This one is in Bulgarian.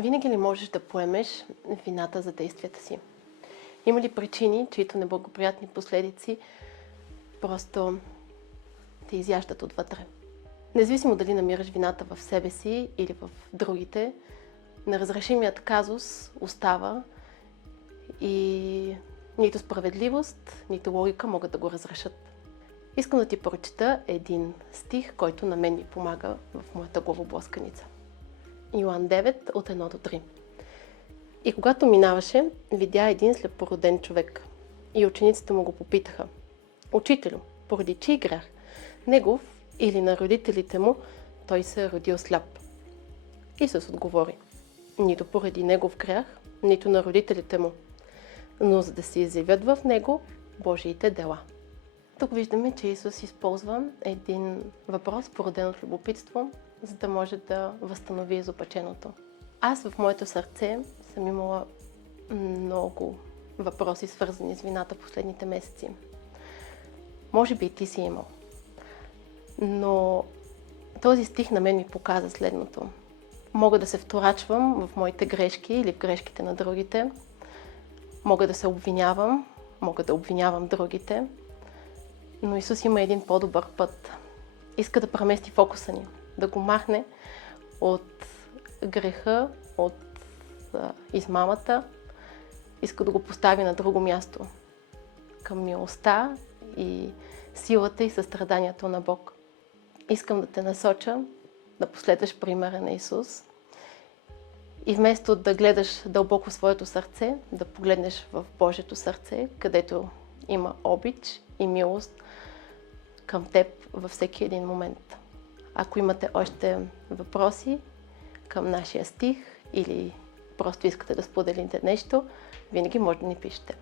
Винаги ли можеш да поемеш вината за действията си? Има ли причини, чието неблагоприятни последици просто те изяждат отвътре? Независимо дали намираш вината в себе си или в другите, неразрешимият казус остава и нито справедливост, нито логика могат да го разрешат. Искам да ти прочета един стих, който на мен ми помага в моята главоблъсканица. Йоан 9 от 1 до 3. И когато минаваше, видя един слепороден човек. И учениците му го попитаха: Учителю, поради чий грях? Негов или на родителите му той се е родил сляп? Исус отговори: Нито поради негов грях, нито на родителите му, но за да се изявят в него Божиите дела. Тук виждаме, че Исус използва един въпрос, породен от любопитство, за да може да възстанови изопаченото. Аз в моето сърце съм имала много въпроси, свързани с вината последните месеци. Може би и ти си имал. Но този стих на мен ми показа следното. Мога да се вторачвам в моите грешки или в грешките на другите. Мога да се обвинявам, мога да обвинявам другите. Но Исус има един по-добър път. Иска да премести фокуса ни, да го махне от греха, от измамата. Иска да го постави на друго място, към милостта и силата и състраданието на Бог. Искам да те насоча да последваш примера на Исус и вместо да гледаш дълбоко в своето сърце, да погледнеш в Божието сърце, където има обич и милост към теб във всеки един момент. Ако имате още въпроси към нашия стих или просто искате да споделите нещо, винаги може да ни пишете.